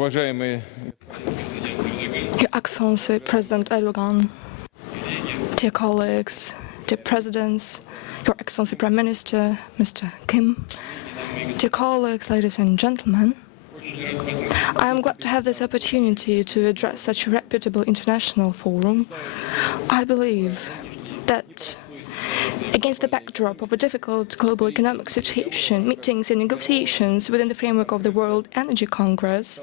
Your Excellency, President Erdogan, dear colleagues, dear presidents, Your Excellency, Prime Minister, Mr. Kim, dear colleagues, ladies and gentlemen, I am glad to have this opportunity to address such a reputable international forum. I believe that against the backdrop of a difficult global economic situation, meetings and negotiations within the framework of the World Energy Congress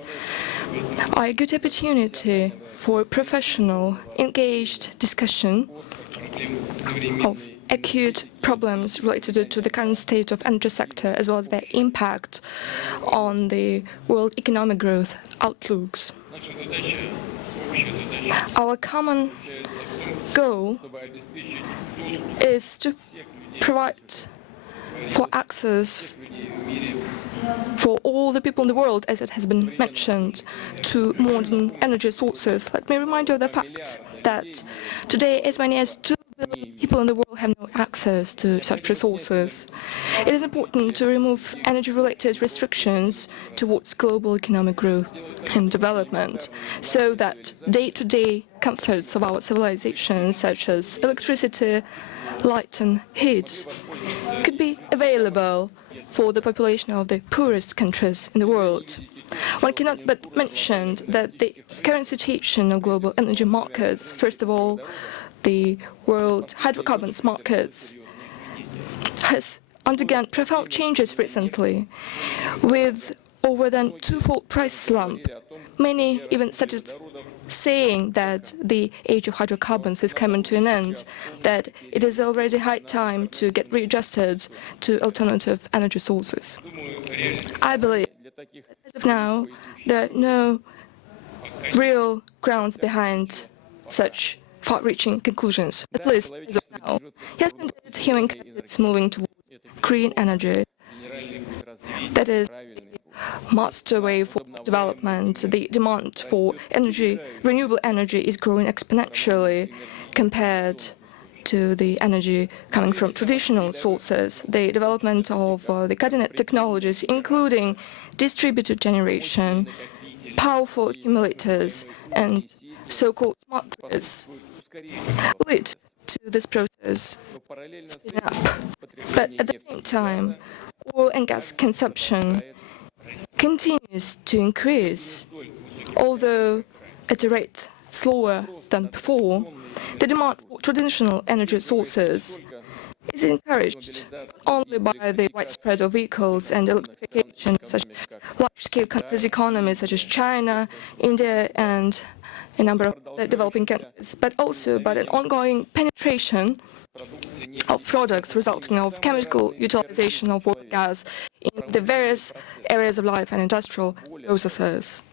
are a good opportunity for professional, engaged discussion of acute problems related to the current state of energy sector, as well as their impact on the world economic growth outlooks. Our common goal is to provide for access for all the people in the world, as it has been mentioned, to modern energy sources. Let me remind you of the fact that today as many as 2 billion people in the world have no access to such resources. It is important to remove energy-related restrictions towards global economic growth and development, so that day-to-day comforts of our civilization, such as electricity, light and heat, could be available for the population of the poorest countries in the world. One cannot but mention that the current situation of global energy markets, first of all, the world hydrocarbons markets, has undergone profound changes recently, with over than 2-fold price slump. Many even started saying that the age of hydrocarbons is coming to an end, that it is already high time to get readjusted to alternative energy sources. I believe that as of now, there are no real grounds behind such far-reaching conclusions, at least as of now. Yes, indeed, humankind is moving towards green energy. That is a master way for development. The demand for energy, renewable energy, is growing exponentially compared to the energy coming from traditional sources. The development of the cutting-edge technologies, including distributed generation, powerful accumulators, and so-called smart grids, lead to this process speeding up. But at the same time, oil and gas consumption continues to increase, although at a rate slower than before. The demand for traditional energy sources is encouraged only by the widespread of vehicles and electrification of such large-scale countries' economies such as China, India, and a number of developing countries, but also by an ongoing penetration of products resulting of chemical utilization of oil and gas in the various areas of life and industrial processes.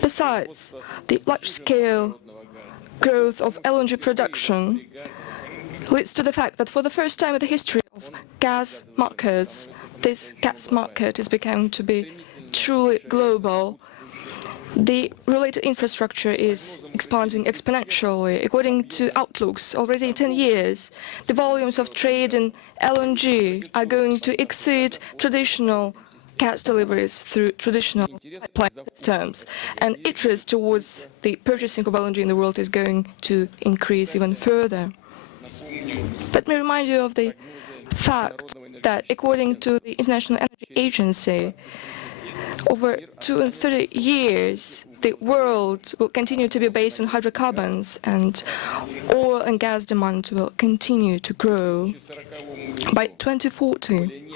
Besides, the large-scale growth of LNG production leads to the fact that for the first time in the history of gas markets, this gas market is becoming to be truly global. The related infrastructure is expanding exponentially. According to outlooks, already in 10 years, the volumes of trade in LNG are going to exceed traditional gas deliveries through traditional pipeline systems, and interest towards the purchasing of LNG in the world is going to increase even further. Let me remind you of the fact that, according to the International Energy Agency, over 30 years, the world will continue to be based on hydrocarbons, and oil and gas demand will continue to grow. By 2040,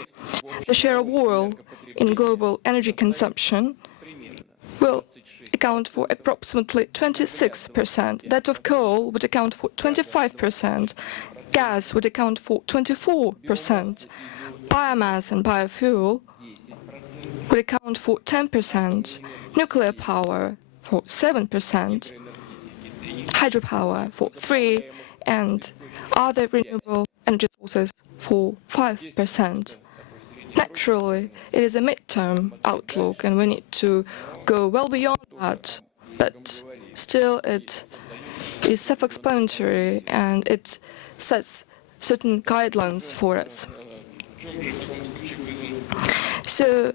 the share of oil in global energy consumption will account for approximately 26%. That of coal would account for 25%. Gas would account for 24%. Biomass and biofuel would account for 10%, nuclear power for 7%, hydropower for 3%, and other renewable energy sources for 5%. Naturally, it is a midterm outlook, and we need to go well beyond that, but still it is self-explanatory, and it sets certain guidelines for us. So,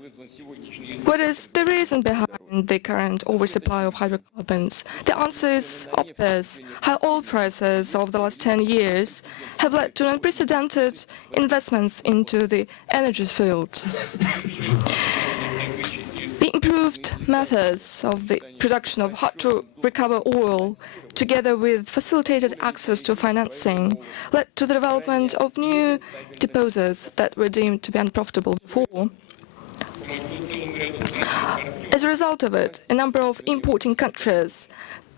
what is the reason behind the current oversupply of hydrocarbons? The answer is obvious. High oil prices over the last 10 years have led to unprecedented investments into the energy field. The improved methods of the production of hard-to-recover oil, together with facilitated access to financing, led to the development of new deposits that were deemed to be unprofitable before. As a result of it, a number of importing countries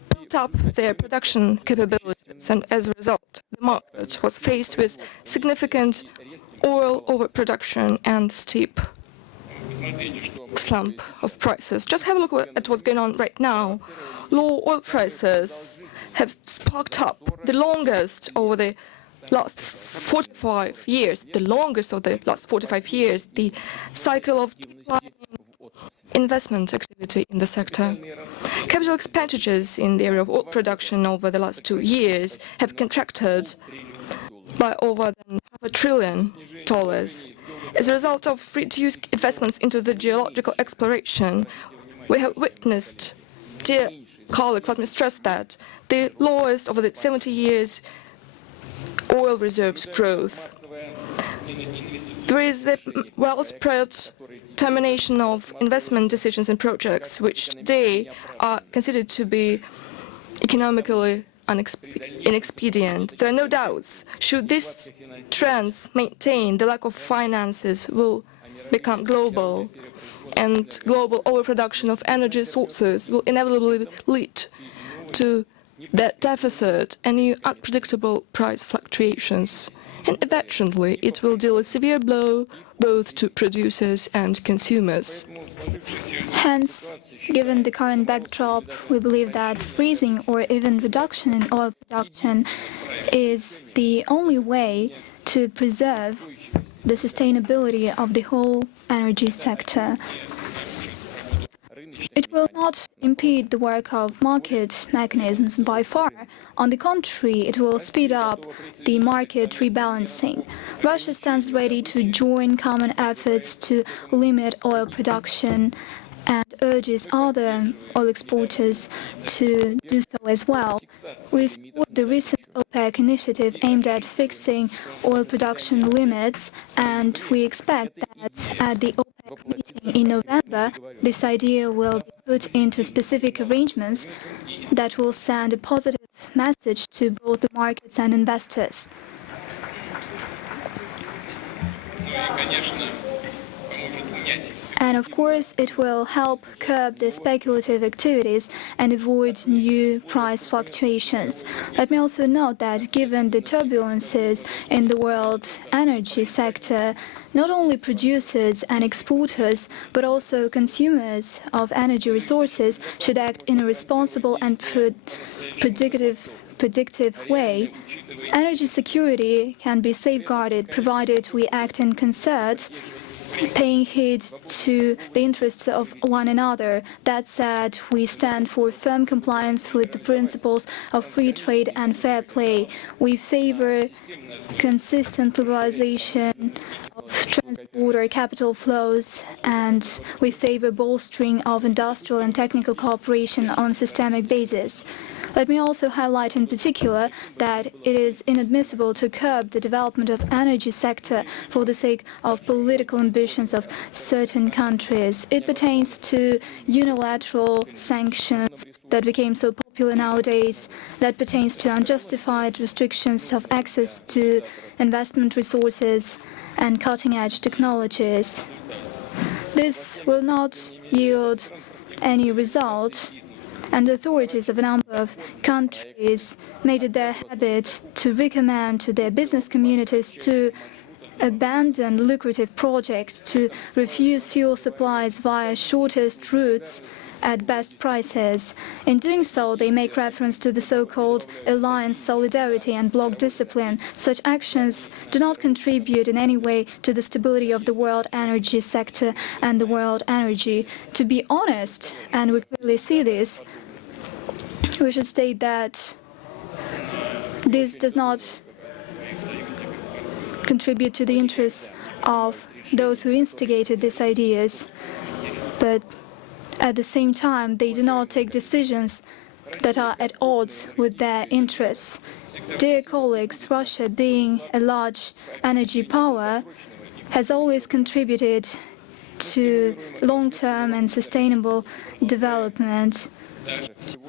built up their production capabilities, and as a result, the market was faced with significant oil overproduction and steep slump of prices. Just have a look at what's going on right now. Low oil prices have sparked up the longest over the last 45 years, the cycle of declining investment activity in the sector. Capital expenditures in the area of oil production over the last 2 years have contracted by over $500 billion. As a result of reduced investments into the geological exploration, we have witnessed, dear colleague, let me stress that, the lowest over the 70 years oil reserves growth. There is the widespread termination of investment decisions and projects, which today are considered to be economically inexpedient. There are no doubts. Should these trends maintain, the lack of finances will become global, and global overproduction of energy sources will inevitably lead to that deficit and new unpredictable price fluctuations. And eventually, it will deal a severe blow both to producers and consumers. Hence, given the current backdrop, we believe that freezing or even reduction in oil production is the only way to preserve the sustainability of the whole energy sector. It will not impede the work of market mechanisms by far. On the contrary, it will speed up the market rebalancing. Russia stands ready to join common efforts to limit oil production and urges other oil exporters to do so as well. We support the recent OPEC initiative aimed at fixing oil production limits, and we expect that at the OPEC meeting in November, this idea will be put into specific arrangements that will send a positive message to both the markets and investors. And of course, it will help curb the speculative activities and avoid new price fluctuations. Let me also note that given the turbulences in the world energy sector, not only producers and exporters, but also consumers of energy resources should act in a responsible and predictive way. Energy security can be safeguarded provided we act in concert, paying heed to the interests of one another. That said, we stand for firm compliance with the principles of free trade and fair play. We favor consistent liberalization of transborder capital flows, and we favor bolstering of industrial and technical cooperation on a systemic basis. Let me also highlight in particular that it is inadmissible to curb the development of energy sector for the sake of political ambitions of certain countries. It pertains to unilateral sanctions that became so popular nowadays, that pertains to unjustified restrictions of access to investment resources and cutting-edge technologies. This will not yield any result, and authorities of a number of countries made it their habit to recommend to their business communities to abandon lucrative projects, to refuse fuel supplies via shortest routes at best prices. In doing so, they make reference to the so-called alliance solidarity and bloc discipline. Such actions do not contribute in any way to the stability of the world energy sector and the world energy. To be honest, and we clearly see this, we should state that this does not contribute to the interests of those who instigated these ideas. But at the same time, they do not take decisions that are at odds with their interests. Dear colleagues, Russia, being a large energy power, has always contributed to long-term and sustainable development.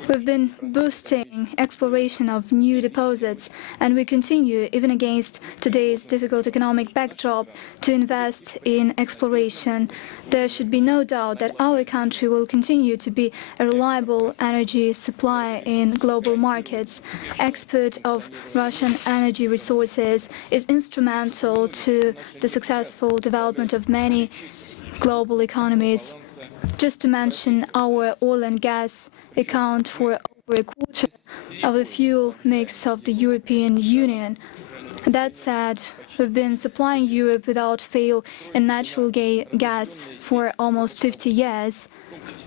We've been boosting exploration of new deposits, and we continue, even against today's difficult economic backdrop, to invest in exploration. There should be no doubt that our country will continue to be a reliable energy supplier in global markets. Export of Russian energy resources is instrumental to the successful development of many global economies. Just to mention, our oil and gas account for over a quarter of the fuel mix of the European Union. That said, we've been supplying Europe without fail in natural gas for almost 50 years.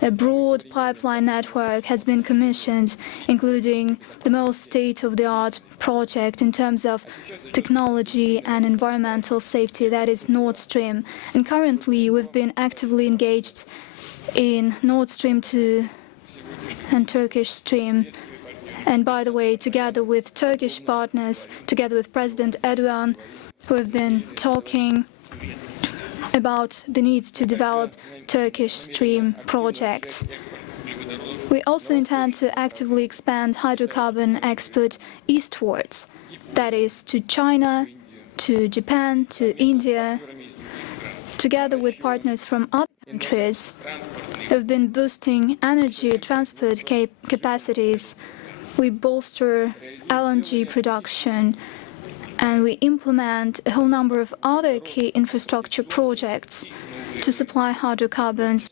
A broad pipeline network has been commissioned, including the most state-of-the-art project in terms of technology and environmental safety, that is Nord Stream. And currently, we've been actively engaged in Nord Stream 2 and Turkish Stream. And by the way, together with Turkish partners, together with President Erdogan, we've been talking about the need to develop Turkish Stream project. We also intend to actively expand hydrocarbon export eastwards, that is to China, to Japan, to India. Together with partners from other countries, we've been boosting energy transport capacities. We bolster LNG production, and we implement a whole number of other key infrastructure projects to supply hydrocarbons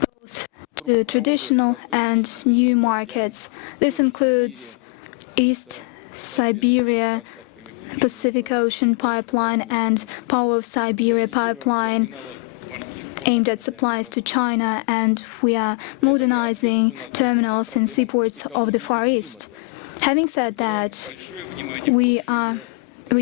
both to traditional and new markets. This includes East Siberia Pacific Ocean pipeline and Power of Siberia pipeline aimed at supplies to China, and we are modernizing terminals and seaports of the Far East. Having said that, we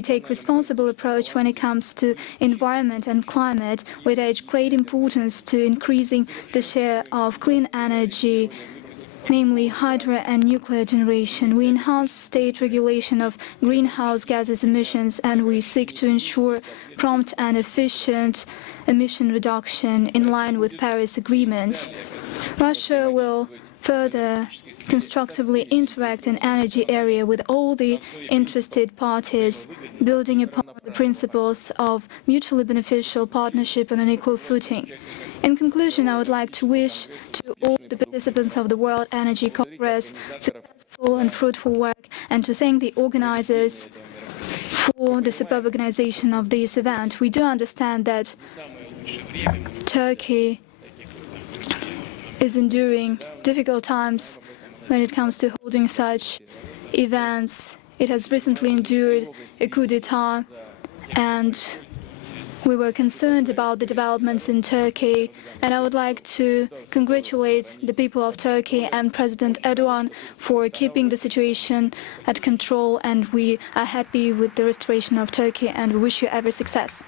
take responsible approach when it comes to environment and climate. We attach great importance to increasing the share of clean energy, namely hydro and nuclear generation. We enhance state regulation of greenhouse gases emissions, and we seek to ensure prompt and efficient emission reduction in line with Paris Agreement. Russia will further constructively interact in energy area with all the interested parties, building upon the principles of mutually beneficial partnership on an equal footing. In conclusion, I would like to wish to all the participants of the World Energy Congress successful and fruitful work, and to thank the organizers for the superb organization of this event. We do understand that Turkey is enduring difficult times when it comes to holding such events. It has recently endured a coup d'etat, and we were concerned about the developments in Turkey, and I would like to congratulate the people of Turkey and President Erdogan for keeping the situation at control, and we are happy with the restoration of Turkey, and we wish you every success.